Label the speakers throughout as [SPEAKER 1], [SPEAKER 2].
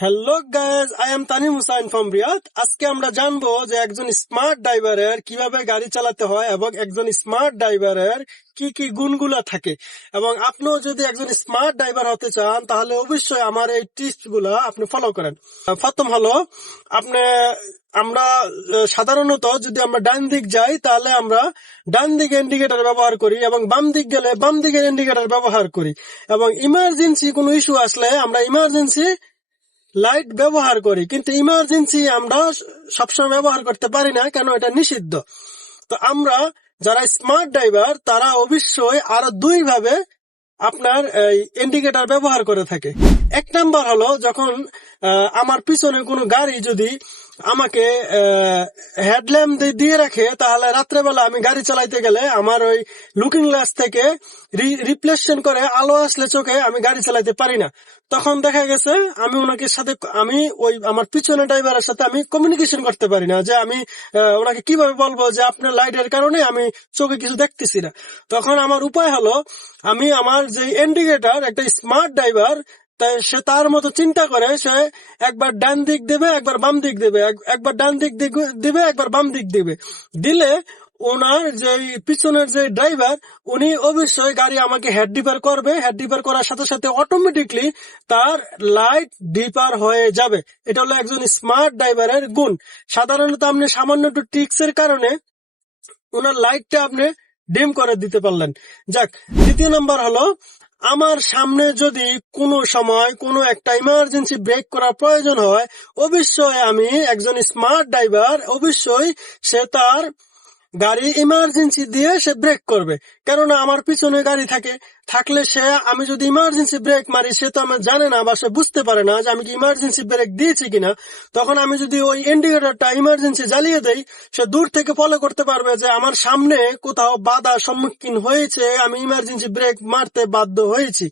[SPEAKER 1] Hello guys I am Tanim Hussain from Riyadh আজকে আমরা জানব যে একজন স্মার্ট ড্রাইভারের কীভাবে গাড়ি চালাতে হয় এবং একজন স্মার্ট ড্রাইভারের কি কি গুণগুলো থাকে। এবং আপনিও যদি একজন স্মার্ট ড্রাইভার হতে চান, তাহলে অবশ্যই আমার এই টিপসগুলা আপনি ফলো করেন। প্রথম হলো, আপনি, আমরা, সাধারণত যদি আমরা ডান দিক যাই, তাহলে আমরা ডান দিকে ইন্ডিকেটর ব্যবহার করি এবং বাম দিক গেলে বাম দিকের ইন্ডিকেটর ব্যবহার করি। এবং ইমার্জেন্সি কোনো ইস্যু আসলে আমরা ইমার্জেন্সি লাইট ব্যবহার করি, কিন্তু ইমার্জেন্সি আমরা সবসময় ব্যবহার করতে পারি না, কেন এটা নিষিদ্ধ? তো আমরা যারা স্মার্ট ড্রাইভার তারা অবশ্যই আরও দুই ভাবে আপনার ইন্ডিকেটর ব্যবহার করে থাকে। এক নাম্বার হলো যখন আমার পিছনে কোনো গাড়ি যদি আমাকে হেডল্যাম্প দিয়ে রাখে, তাহলে রাত্রেবেলা আমি গাড়ি চালাইতে গেলে আমার ওই লুকিং গ্লাস থেকে রিপ্লেসন করে আলো আসলে চোখে আমি গাড়ি চালাইতে পারি না। তখন দেখা গেছে আমি ওনাকে সাথে আমি ওই আমার পিছনে ড্রাইভারের সাথে আমি কমিউনিকেশন করতে পারি না, যে আমি ওনাকে কীভাবে বলব যে আপনার লাইটের কারণে আমি চোখে কিছু দেখতেছি না। তখন আমার উপায় হলো, আমি আমার যে ইন্ডিকেটার একটা স্মার্ট ড্রাইভার তাই সে তার মতো চিন্তা করে, সে একবার ডান দিক দেবে, একবার বাম দিক দেবে, এক- একবার ডান দিক দিবে, একবার বাম দিক দিবে। দিলে ওনার যে পিছনের যে ড্রাইভার, উনি অবশ্যই গাড়ি আমাকে হেড ডিপার করবে হেড ডিপার করার সাথে সাথে অটোমেটিকলি তার লাইট ডিপার হয়ে যাবে। এটা হলো একজন স্মার্ট ড্রাইভারের গুণ। সাধারণত আপনি সামান্য একটু ট্রিক্স এর কারণে ওনার লাইটটা আপনি ডিম করে দিতে পারলেন। যাক, দ্বিতীয় নম্বর হলো আমার সামনে যদি কোনো সময় কোনো একটা ইমার্জেন্সি ব্রেক করার প্রয়োজন হয়, অবশ্যই আমি একজন স্মার্ট ড্রাইভার অবশ্যই সে তার গাড়ি ইমার্জেন্সি দিয়ে সে ব্রেক করবে। কেননা আমার পিছনে গাড়ি থাকে, থাকলে সে, আমি যদি ইমার্জেন্সি ব্রেক মারি, সে তো আমার জানে না বা সে বুঝতে পারে না যে আমি কি ইমার্জেন্সি ব্রেক দিয়েছি কিনা। তখন আমি যদি ওই ইন্ডিকেটরটা ইমার্জেন্সি জ্বালিয়ে দেই, সে দূর থেকে ফলো করতে পারবে যে আমার সামনে কোথাও বাধা সম্মুখীন হয়েছে, আমি ইমার্জেন্সি ব্রেক মারতে বাধ্য হয়েছি।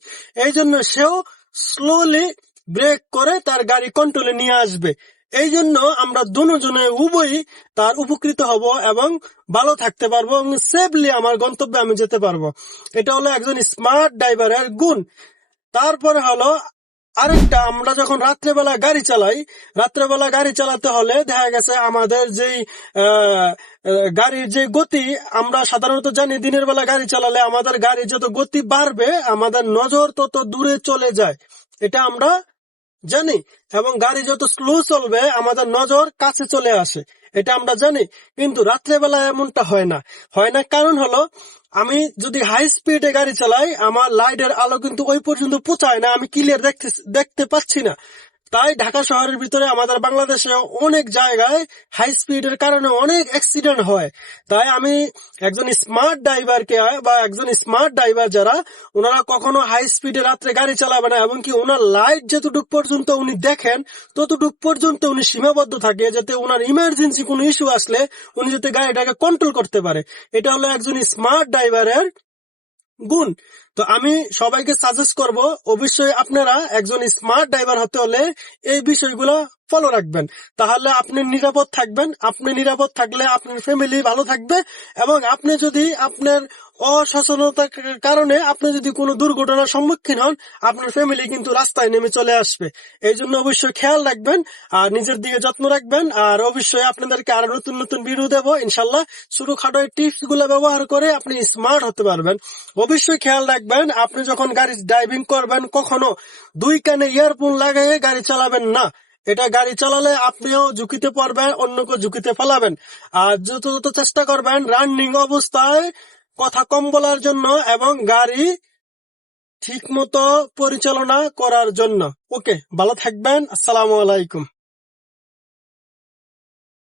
[SPEAKER 1] এই জন্য সেও স্লোলি ব্রেক করে তার গাড়ি কন্ট্রোলে নিয়ে আসবে। এই জন্য আমরা দুজনে উভয়ই তার উপকৃত হব এবং ভালো থাকতে পারব এবং সেফলি আমার গন্তব্যে আমি যেতে পারব। এটা হলো একজন স্মার্ট ড্রাইভারের গুণ। তারপরে হলো আরেকটা, আমরা যখন রাত্রেবেলা গাড়ি চালাই, রাত্রেবেলা গাড়ি চালাতে হলে দেখা গেছে আমাদের যেই গাড়ির যে গতি, আমরা সাধারণত জানি দিনের বেলা গাড়ি চালালে আমাদের গাড়ির যত গতি বাড়বে, আমাদের নজর তত দূরে চলে যায়। এটা আমরা জানি? এবং গাড়ি যত স্লো চলবে, আমাদের নজর কাছে চলে আসে। এটা আমরা জানি। কিন্তু রাত্রেবেলা এমনটা হয় না। হয় না কারণ হলো, আমি যদি হাই স্পিডে গাড়ি চালাই, আমার লাইটের আলো কিন্তু ওই পর্যন্ত পৌঁছায় না, আমি ক্লিয়ার দেখতে দেখতে পাচ্ছি না। তাই ঢাকা শহরের ভিতরে আমাদের বাংলাদেশে অনেক জায়গায় হাই স্পিডের কারণে অনেক অ্যাক্সিডেন্ট হয়। তাই আমি একজন স্মার্ট ড্রাইভারকে বা একজন স্মার্ট ড্রাইভার যারা, ওনারা কখনো হাই স্পিডে রাত্রে গাড়ি চালাবে না এবং কি ওনার লাইট যতটুক পর্যন্ত উনি দেখেন, ততটুক পর্যন্ত উনি সীমাবদ্ধ থাকে যাতে ওনার ইমার্জেন্সি কোনো ইস্যু আসলে উনি যাতে গাড়িটাকে কন্ট্রোল করতে পারে। এটা হলো একজন স্মার্ট ড্রাইভারের গুণ। তো আমি সবাইকে সাজেস্ট করব, অবশ্যই আপনারা একজন স্মার্ট ড্রাইভার হতে হলে এই বিষয়গুলো ফলো রাখবেন। তাহলে আপনি নিরাপদ থাকবেন, আপনি নিরাপদ থাকলে আপনার ফ্যামিলি ভালো থাকবে এবং আপনি যদি আপনার অসচেতনতার কারণে আপনি যদি কোনো দুর্ঘটনার সম্মুখীন হন, আপনার ফ্যামিলি কিন্তু রাস্তায় নেমে চলে আসবে। এই জন্য অবশ্যই খেয়াল রাখবেন আর নিজের দিকে যত্ন রাখবেন আর অবশ্যই আপনাদেরকে আরও নতুন নতুন ভিডিও দেবো ইনশাল্লাহ ছোটখাটো টিপসগুলো ব্যবহার করে আপনি স্মার্ট হতে পারবেন। অবশ্যই খেয়াল রাখবেন। আপনি যখন গাড়ি ড্রাইভিং করবেন, কখনো দুই কানে ইয়ারফোন লাগাইয়ে গাড়ি চালাবেন না। এটা গাড়ি চালালে আপনিও ঝুঁকিতে পড়বেন অন্যকে ঝুঁকিতে ফেলাবেন। আর যত যত চেষ্টা করবেন রানিং অবস্থায় কথা কম বলার জন্য এবং গাড়ি ঠিক মতো পরিচালনা করার জন্য। ওকে, ভালো থাকবেন, আসসালামু আলাইকুম।